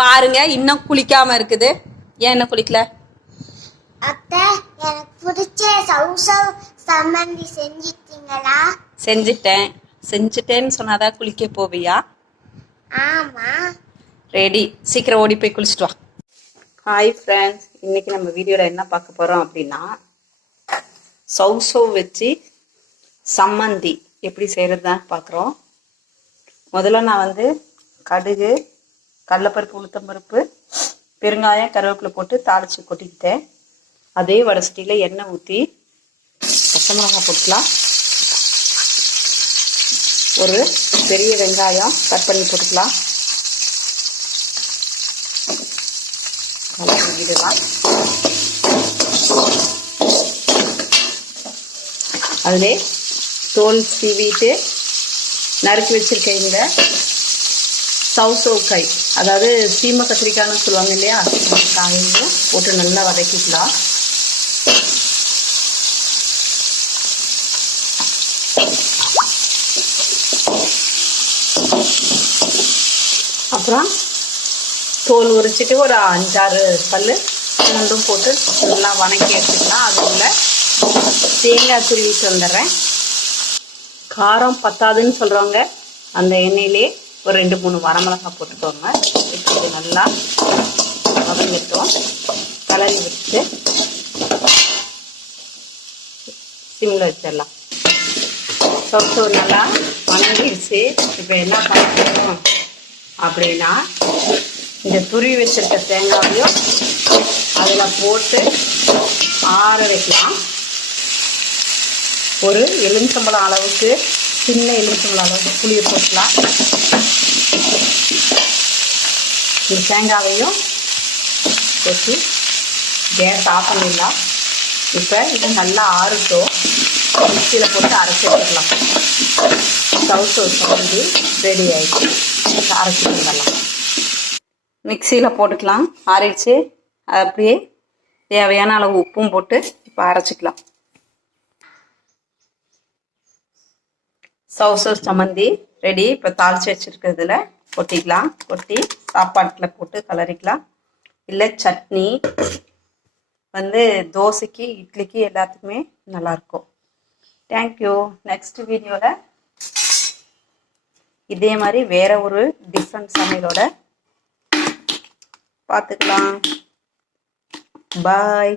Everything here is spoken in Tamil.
பாருங்க இன்னும் குளிக்காம இருக்குது. ஏன் என்ன குளிக்கல? அத்தை, எனக்கு பிடிச்ச சவுசவ் சம்மந்தி செஞ்சிட்டீங்களா? செஞ்சுட்டேன்னு சொன்னாதான் குளிக்க போவியா? ஆமா. ரெடி, சீக்கிரம் ஓடி போய் குளிச்சுட்டு வா. ஹாய் ஃப்ரெண்ட்ஸ், இன்னைக்கு நம்ம வீடியோவில் என்ன பார்க்க போகிறோம் அப்படின்னா, சவுசவ் வச்சு சம்மந்தி எப்படி செய்கிறது தான் பார்க்குறோம். முதல்ல நான் கடுகு, கடலைப்பருப்பு, உளுத்தம்பருப்பு, பெருங்காயம், கருவேப்பிலை போட்டு தாளித்து கொட்டிக்கிட்டேன். அதே வடசட்டியில் எண்ணெய் ஊற்றி பச்சை மிளகாய் போட்டுக்கலாம். ஒரு பெரிய வெங்காயம் கட் பண்ணி போட்டுக்கலாம். நல்லா கிண்டிடலாம். அதிலே தோல் சீவிட்டு நறுக்கி வச்சிருக்கேன் இந்த சவுசவ் காய், அதாவது சீம கத்திரிக்காய்னு சொல்லுவாங்க இல்லையா, அந்த காயையும் போட்டு நல்லா வதக்கிக்கலாம். அப்புறம் தோல் உரிச்சிட்டு ஒரு 5-6 பல் பூண்டும் போட்டு நல்லா வணக்கி எடுத்துக்கலாம். அதுக்குள்ள தேங்காய் துருவிட்டு வந்துடுறேன். காரம் பத்தாதுன்னு சொல்கிறவங்க அந்த எண்ணெயிலே ஒரு 2-3 வரமிளகாய் போட்டுக்கோங்க. இது நல்லா வதங்கிட்டோம். கலரி வச்சுட்டு சிம்மில் வச்சிடலாம். சவுசவ் நல்லா வதங்கிடுச்சு. இப்போ என்ன பண்ணணும் அப்படின்னா, இந்த துருவி வச்சிருக்க தேங்காயையும் அதில் போட்டு ஆற வைக்கலாம். ஒரு எலுமிச்சம்பழம் அளவுக்கு, சின்ன எலுமிச்சம்பழம் அளவுக்கு புளியை போட்டுக்கலாம். இந்த தேங்காயையும் போட்டு கேஸ் ஆஃப் பண்ணிடலாம். இப்போ இது நல்லா ஆறுட்டும். மிக்சியில் போட்டு அரைச்சி எடுத்துக்கலாம். சவுசவ் சம்மந்தி ரெடி ஆகிடுச்சு. அரைச்சி வந்துடலாம். மிக்சியில் போட்டுக்கலாம். ஆறிடுச்சு. அப்படியே தேவையான அளவு உப்பும் போட்டு இப்போ அரைச்சிக்கலாம். சவுசவ் சம்மந்தி ரெடி. இப்போ தாளித்து வச்சுருக்கிறதுல கொட்டிக்கலாம். கொட்டி சாப்பாட்டில் போட்டு கலரிக்கலாம். இல்லை சட்னி தோசைக்கு, இட்லிக்கு எல்லாத்துக்குமே நல்லாயிருக்கும். தேங்க்யூ. நெக்ஸ்ட் வீடியோவில் இதே மாதிரி வேற ஒரு டிஃப்ரெண்ட் சமையலோட பார்த்துக்கலாம். பாய்.